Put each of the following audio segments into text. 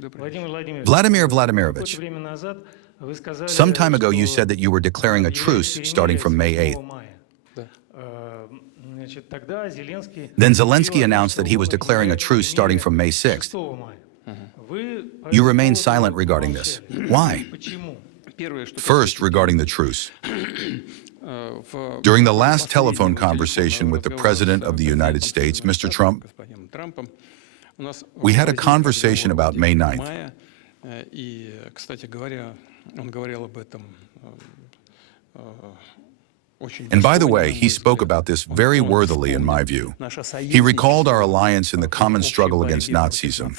Vladimir Vladimirovich, some time ago you said that you were declaring a truce starting from May 8th. Then Zelensky announced that he was declaring a truce starting from May 6th. You remain silent regarding this. Why? First, regarding the truce. During the last telephone conversation with the President of the United States, Mr. Trump, we had a conversation about May 9th. And by the way, he spoke about this very worthily in my view. He recalled our alliance in the common struggle against Nazism.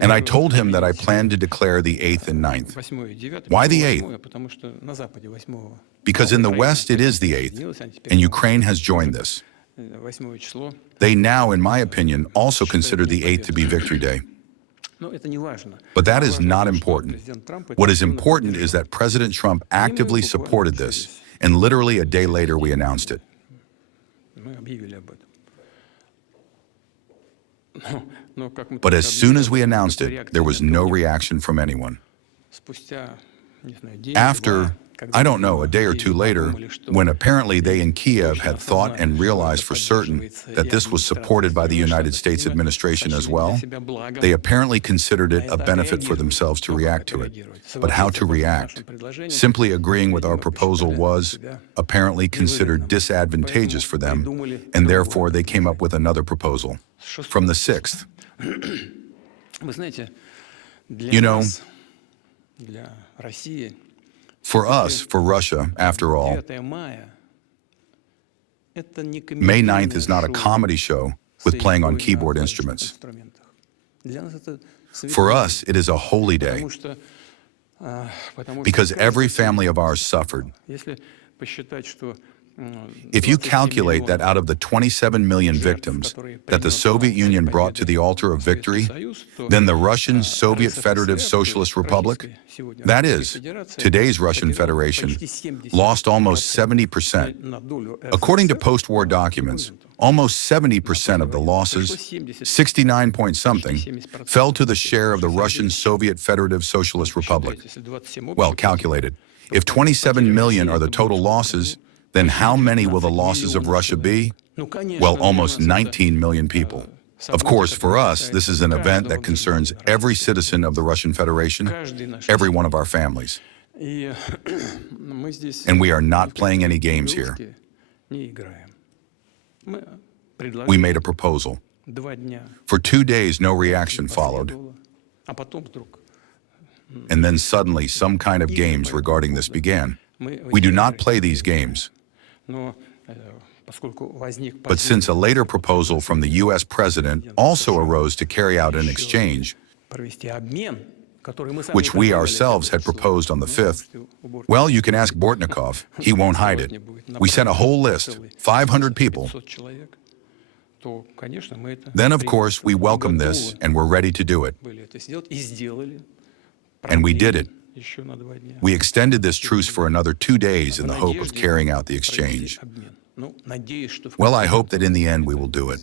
And I told him that I planned to declare the 8th and 9th. Why the 8th? Because in the West it is the 8th, and Ukraine has joined this. They now, in my opinion, also consider the 8th to be Victory Day. But that is not important. What is important is that President Trump actively supported this, and literally a day later we announced it. But as soon as we announced it, there was no reaction from anyone. After, I don't know, a day or two later, when apparently they in Kiev had thought and realized for certain that this was supported by the United States administration as well, they apparently considered it a benefit for themselves to react to it. But how to react? Simply agreeing with our proposal was, apparently, considered disadvantageous for them, and therefore they came up with another proposal. From the 6th. You know, for us, for Russia, after all, May 9th is not a comedy show with playing on keyboard instruments. For us, it is a holy day because every family of ours suffered. If you calculate that out of the 27 million victims that the Soviet Union brought to the altar of victory, then the Russian Soviet Federative Socialist Republic, that is, today's Russian Federation, lost almost 70%. According to post-war documents, almost 70% of the losses, 69 point something, fell to the share of the Russian Soviet Federative Socialist Republic. Well calculated. If 27 million are the total losses, then how many will the losses of Russia be? Well, almost 19 million people. Of course, for us, this is an event that concerns every citizen of the Russian Federation, every one of our families. And we are not playing any games here. We made a proposal. For 2 days, no reaction followed. And then suddenly, some kind of games regarding this began. We do not play these games. But since a later proposal from the U.S. President also arose to carry out an exchange, which we ourselves had proposed on the 5th, well, you can ask Bortnikov. He won't hide it. We sent a whole list, 500 people. Then, of course, we welcome this and we're ready to do it. And we did it. We extended this truce for another 2 days in the hope of carrying out the exchange. Well, I hope that in the end we will do it.